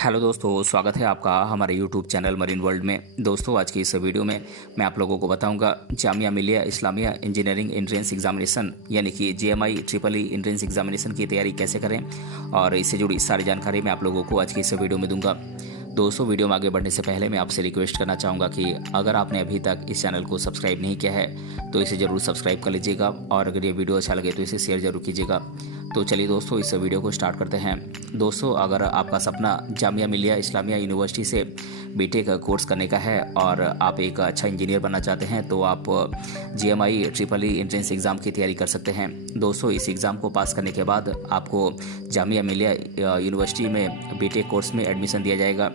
Hello दोस्तों, स्वागत है आपका हमारे यूट्यूब चैनल मरीन वर्ल्ड में। दोस्तों, आज की इस वीडियो में मैं आप लोगों को बताऊंगा Jamia Millia Islamia engineering entrance examination यानी कि JMI triple E entrance examination की तैयारी कैसे करें, और इससे जुड़ी सारी जानकारी मैं आप लोगों को आज की इस वीडियो में दूंगा। दोस्तों, वीडियो में आगे बढ़ने से पहले मैं आपसे रिक्वेस्ट करना चाहूँगा कि अगर आपने अभी तक इस चैनल को सब्सक्राइब नहीं किया है तो इसे ज़रूर सब्सक्राइब कर लीजिएगा, और अगर ये वीडियो अच्छा लगे तो इसे शेयर ज़रूर कीजिएगा। तो चलिए दोस्तों, इस वीडियो को स्टार्ट करते हैं। दोस्तों, अगर आपका सपना जामिया मिलिया इस्लामिया यूनिवर्सिटी से बीटेक कोर्स करने का है और आप एक अच्छा इंजीनियर बनना चाहते हैं तो आप JMI triple E entrance exam की तैयारी कर सकते हैं। दोस्तों, इस एग्ज़ाम को पास करने के बाद आपको जामिया मिलिया यूनिवर्सिटी में बीटेक कोर्स में एडमिशन दिया जाएगा।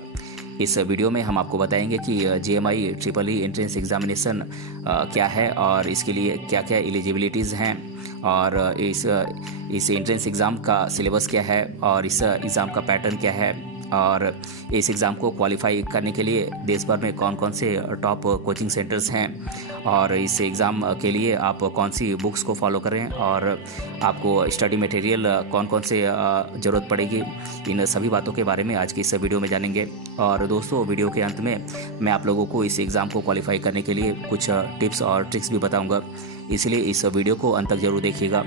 इस वीडियो में हम आपको बताएंगे कि JMI triple E entrance examination क्या है और इसके लिए क्या क्या एलिजिबिलिटीज़ हैं, और इस एंट्रेंस एग्ज़ाम का सिलेबस क्या है, और इस एग्ज़ाम का पैटर्न क्या है, और इस एग्ज़ाम को क्वालिफाई करने के लिए देश भर में कौन कौन से टॉप कोचिंग सेंटर्स हैं, और इस एग्ज़ाम के लिए आप कौन सी बुक्स को फॉलो करें, और आपको स्टडी मटेरियल कौन कौन से ज़रूरत पड़ेगी, इन सभी बातों के बारे में आज की इस वीडियो में जानेंगे। और दोस्तों, वीडियो के अंत में मैं आप लोगों को इस एग्ज़ाम को क्वालिफाई करने के लिए कुछ टिप्स और ट्रिक्स भी बताऊँगा, इसलिए इस वीडियो को अंत तक ज़रूर देखिएगा।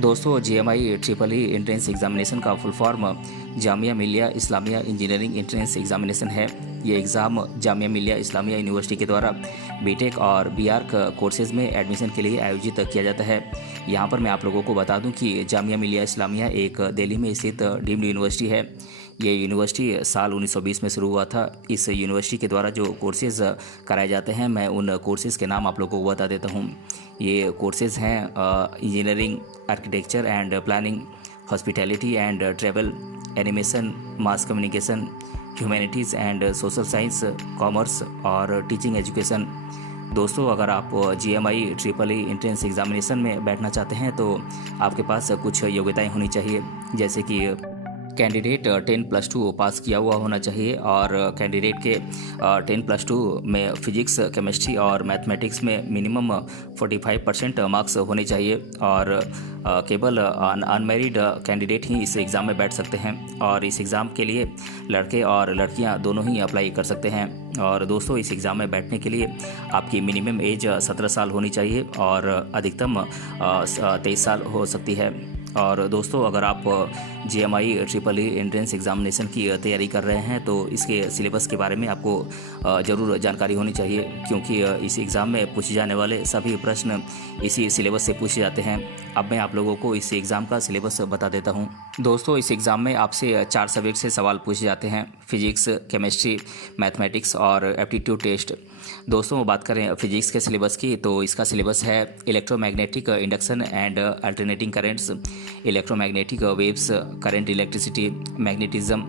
दोस्तों, JMI triple E entrance examination का full form Jamia Millia Islamia engineering entrance examination है। ये एग्ज़ाम जामिया मिलिया इस्लामिया यूनिवर्सिटी के द्वारा बीटेक और BArc कोर्सेज़ में एडमिशन के लिए आयोजित किया जाता है। यहाँ पर मैं आप लोगों को बता दूँ कि जामिया मिलिया इस्लामिया एक दिल्ली में स्थित डीम्ड यूनिवर्सिटी है। ये यूनिवर्सिटी साल 1920 में शुरू हुआ था। इस यूनिवर्सिटी के द्वारा जो कोर्सेज़ कराए जाते हैं, मैं उन कोर्सेज़ के नाम आप लोगों को बता देता हूँ। ये कोर्सेज़ हैं engineering, architecture and planning, hospitality and travel, animation, mass communication, humanities and social science, commerce और टीचिंग एजुकेशन। दोस्तों, अगर आप JMI triple E entrance examination में बैठना चाहते हैं तो आपके पास कुछ योग्यताएं होनी चाहिए, जैसे कि कैंडिडेट 10+2 पास किया हुआ होना चाहिए, और कैंडिडेट के 10+2 में फिजिक्स, केमिस्ट्री और मैथमेटिक्स में मिनिमम 45% मार्क्स होने चाहिए, और केवल अनमैरिड कैंडिडेट ही इस एग्ज़ाम में बैठ सकते हैं, और इस एग्ज़ाम के लिए लड़के और लड़कियां दोनों ही अप्लाई कर सकते हैं। और दोस्तों, इस एग्ज़ाम में बैठने के लिए आपकी मिनिमम एज 17 साल होनी चाहिए और अधिकतम 23 साल हो सकती है। और दोस्तों, अगर आप JMI triple E entrance examination की तैयारी कर रहे हैं तो इसके सिलेबस के बारे में आपको ज़रूर जानकारी होनी चाहिए, क्योंकि इस एग्ज़ाम में पूछे जाने वाले सभी प्रश्न इसी सिलेबस से पूछे जाते हैं। अब मैं आप लोगों को इस एग्ज़ाम का सिलेबस बता देता हूं। दोस्तों, इस एग्ज़ाम में आपसे 4 सब्जेक्ट से सवाल पूछे जाते हैं: फिजिक्स, केमिस्ट्री, मैथमेटिक्स और एप्टीट्यूड टेस्ट। दोस्तों, बात करें फिजिक्स के सिलेबस की तो इसका सिलेबस है electromagnetic induction and alternating currents, electromagnetic waves, current, electricity, magnetism,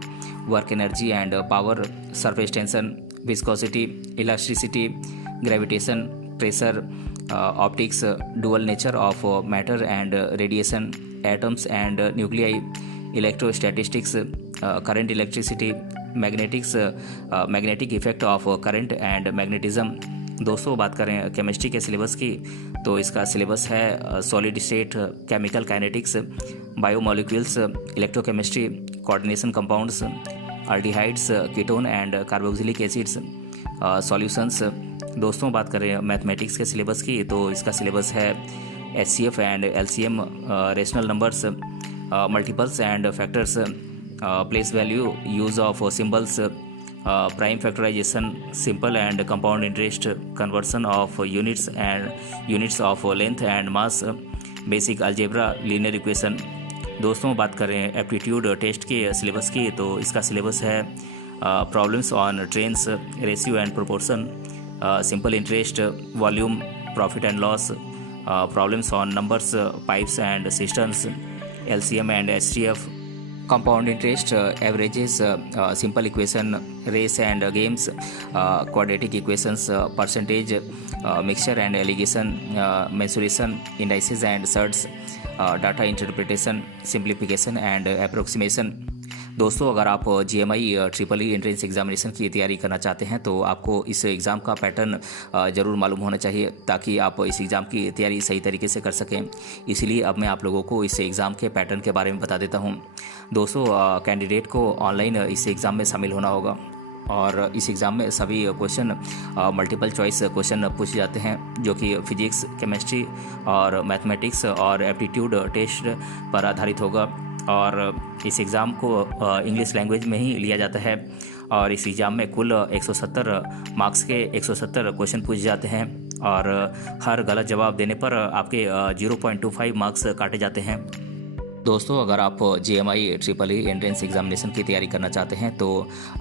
work energy and power, surface tension, viscosity, elasticity, gravitation, pressure, optics, dual nature of matter and radiation, atoms and nuclei, electrostatistics, current, electricity, magnetic effect of current and magnetism. दोस्तों, बात करें chemistry के syllabus की तो इसका syllabus है solid state chemical kinetics, biomolecules, electrochemistry, coordination compounds, aldehydes, ketone and carboxylic acids, solutions. दोस्तों, बात करें मैथमेटिक्स के सिलेबस की तो इसका सिलेबस है HCF and LCM, rational numbers, multiples and factors, place value, use of symbols, prime factorisation, simple and compound interest, conversion of units and units of length and mass, basic algebra, linear equation. दोस्तों, बात करें aptitude test के syllabus की तो इसका syllabus है problems on trains, ratio and proportion, simple interest, volume, profit and loss, problems on numbers, pipes and systems, LCM and HCF, compound interest, averages, simple equation, race and games, quadratic equations, percentage, mixture and alligation, mensuration, indices and surds, data interpretation, simplification and approximation। दोस्तों, अगर आप GMI triple E entrance examination की तैयारी करना चाहते हैं तो आपको इस एग्ज़ाम का पैटर्न ज़रूर मालूम होना चाहिए ताकि आप इस एग्ज़ाम की तैयारी सही तरीके से कर सकें। इसीलिए अब मैं आप लोगों को इस एग्ज़ाम के पैटर्न के बारे में बता देता हूं। दोस्तों, कैंडिडेट को ऑनलाइन इस एग्ज़ाम में शामिल होना होगा और इस एग्ज़ाम में सभी क्वेश्चन मल्टीपल चॉइस क्वेश्चन पूछे जाते हैं जो कि फिजिक्स, केमिस्ट्री और मैथमेटिक्स और एप्टीट्यूड टेस्ट पर आधारित होगा। और इस एग्ज़ाम को इंग्लिश लैंग्वेज में ही लिया जाता है और इस एग्ज़ाम में कुल 170 मार्क्स के 170 क्वेश्चन पूछे जाते हैं और हर गलत जवाब देने पर आपके 0.25 मार्क्स काटे जाते हैं। दोस्तों, अगर आप GMI triple E entrance examination की तैयारी करना चाहते हैं तो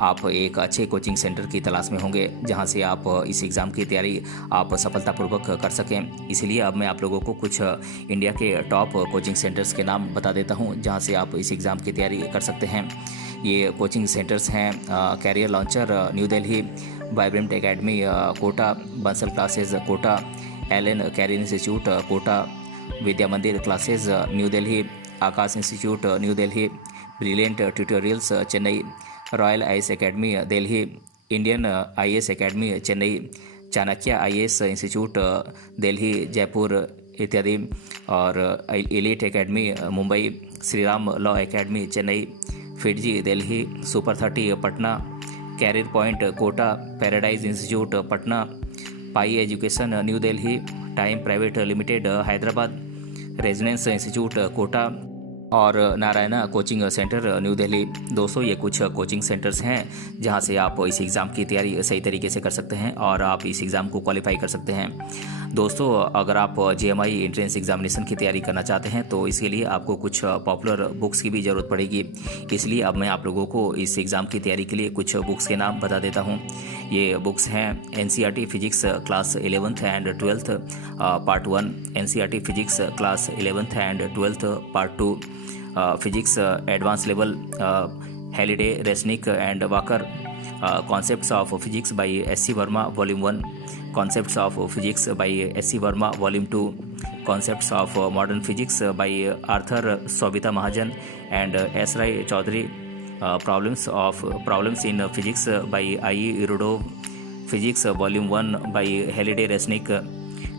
आप एक अच्छे कोचिंग सेंटर की तलाश में होंगे जहां से आप इस एग्ज़ाम की तैयारी आप सफलतापूर्वक कर सकें। इसलिए अब मैं आप लोगों को कुछ इंडिया के टॉप कोचिंग सेंटर्स के नाम बता देता हूं जहां से आप इस एग्ज़ाम की तैयारी कर सकते हैं। ये कोचिंग सेंटर्स हैं career launcher New Delhi, vibrant academy Kota, Bansal classes Kota, Allen career institute Kota, Vidya Mandir classes New Delhi, Aakash institute New Delhi, brilliant tutorials Chennai, royal IAS academy Delhi, Indian IAS academy Chennai, Chanakya IAS institute Delhi, Jaipur इत्यादि, और elite academy Mumbai, Shri Ram law academy Chennai, FIITJEE Delhi, super 30 Patna, career point Kota, paradise institute Patna, pi education new Delhi, time private limited Hyderabad, residence institute Kota और Narayana coaching centre New Delhi. दोस्तों, ये कुछ coaching centres हैं जहां से आप इस एग्ज़ाम की तैयारी सही तरीके से कर सकते हैं और आप इस एग्ज़ाम को क्वालिफाई कर सकते हैं। दोस्तों, अगर आप जीएमआई एंट्रेंस एग्जामिनेशन की तैयारी करना चाहते हैं तो इसके लिए आपको कुछ पॉपुलर बुक्स की भी ज़रूरत पड़ेगी। इसलिए अब मैं आप लोगों को इस एग्ज़ाम की तैयारी के लिए कुछ बुक्स के नाम बता देता हूँ। ये बुक्स हैं NCERT physics class 11th and 12th part 1, NCERT physics class 11th and 12th part 2, physics advance level Halliday, Resnick and Walker, concepts of physics by SC Verma volume 1, concepts of physics by SC Verma volume 2, concepts of modern physics by Arthur सौबिता Mahajan and S Rai Choudhury, problems in physics by Irodov, physics volume 1 by Halliday Resnick,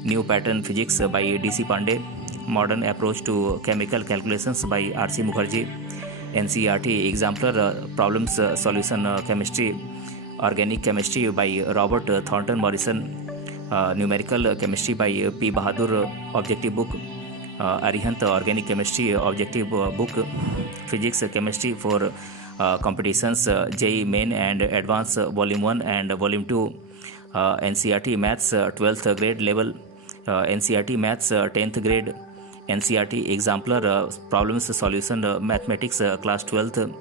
new pattern physics bye DC Pandey, modern approach to chemical calculations by RC Mukherjee, NCERT exemplar problems solution chemistry, organic chemistry by Robert Thornton Morrison, numerical chemistry by P Bahadur objective book, Arihant organic chemistry objective book, physics chemistry for competitions JEE main and advanced volume 1 and volume 2, NCERT maths 12th grade level, NCERT maths 10th grade, NCERT exemplar problems solution mathematics class 12th,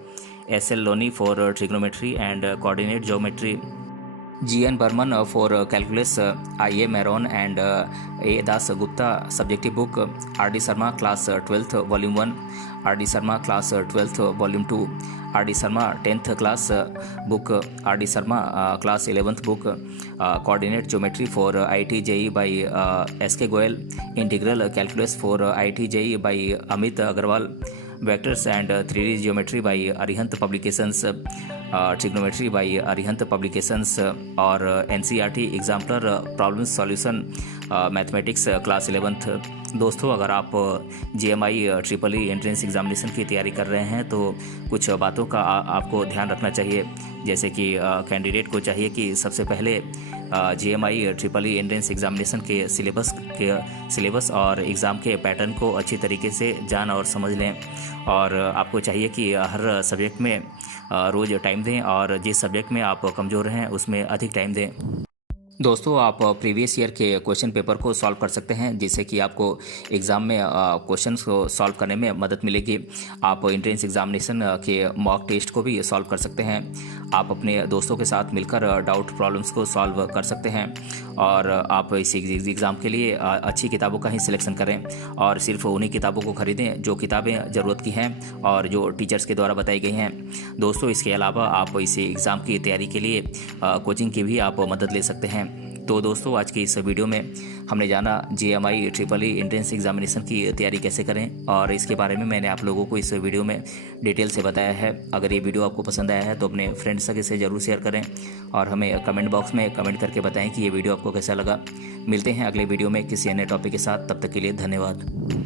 SL Loni for trigonometry and coordinate geometry, GN Burman for calculus, IA Maron and A Das Gupta subjective book, RD Sharma class 12th volume 1, RD Sharma class 12th volume 2, RD Sharma 10th class book, RD Sharma class 11th book, coordinate geometry for IIT JEE by SK Goel, integral calculus for IIT JEE by Amit Agarwal, vectors and 3D geometry by Arihant Publications, trigonometry by Arihant Publications, और NCERT exemplar problem solution mathematics class 11th। दोस्तों, अगर आप GMI triple E entrance examination की तैयारी कर रहे हैं तो कुछ बातों का आपको ध्यान रखना चाहिए। जैसे कि कैंडिडेट को चाहिए कि सबसे पहले GMI triple E entrance examination के सिलेबस और एग्ज़ाम के पैटर्न को अच्छी तरीके से जान और समझ लें, और आपको चाहिए कि हर सब्जेक्ट में रोज़ टाइम दें और जिस सब्जेक्ट में आप कमज़ोर हैं उसमें अधिक टाइम दें। दोस्तों, आप प्रीवियस ईयर के क्वेश्चन पेपर को सॉल्व कर सकते हैं जिससे कि आपको एग्ज़ाम में क्वेश्चंस को सॉल्व करने में मदद मिलेगी। आप एंट्रेंस एग्जामिनेशन के मॉक टेस्ट को भी सॉल्व कर सकते हैं। आप अपने दोस्तों के साथ मिलकर डाउट प्रॉब्लम्स को सॉल्व कर सकते हैं और आप इस एग्ज़ाम के लिए अच्छी किताबों का ही सिलेक्शन करें और सिर्फ उन्हीं किताबों को खरीदें जो किताबें ज़रूरत की हैं और जो टीचर्स के द्वारा बताई गई हैं। दोस्तों, इसके अलावा आप इस एग्ज़ाम की तैयारी के लिए कोचिंग की भी आप मदद ले सकते हैं। तो दोस्तों आज की इस वीडियो में हमने जाना JMI triple E entrance examination की तैयारी कैसे करें, और इसके बारे में मैंने आप लोगों को इस वीडियो में डिटेल से बताया है। अगर ये वीडियो आपको पसंद आया है तो अपने फ्रेंड्स से ज़रूर शेयर करें और हमें कमेंट बॉक्स में कमेंट करके बताएं कि ये वीडियो आपको कैसा लगा। मिलते हैं अगले वीडियो में किसी अन्य टॉपिक के साथ, तब तक के लिए धन्यवाद।